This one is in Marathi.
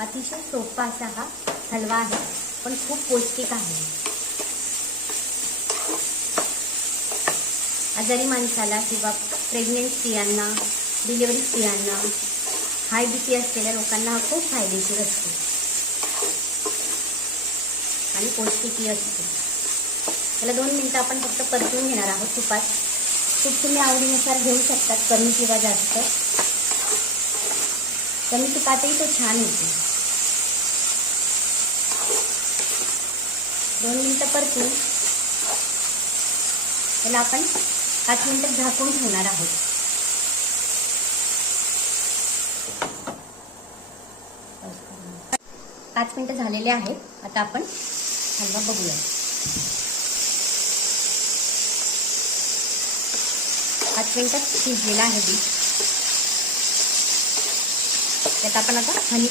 अतिशय सोपा असा हा हलवा आहे, पण खूप पौष्टिक आहे. आजारी माणसाला किंवा प्रेग्नेंट स्त्रियांना, डिलिव्हरी स्त्रियांना, हाय बीपी असलेल्या लोकांना हा खूप फायदेशीर असतो आणि पौष्टिकही असतो. त्याला 2 मिनिटं आपण फक्त परतून घेणार आहोत तुपात. तूप तुम्ही आवडीनुसार घेऊ शकतात, कमी किंवा जास्त. कमी तुपातही तो छान होतो. 2 मिनिटं परतून त्याला आपण 5 मिनिटं झाकून ठेवणार आहोत. पाच मिनिटं झालेले आहेत. आता आपण हलवा बघूया. 5 मिनिटात शिजलेला आहे. त्यात आपण आता हनी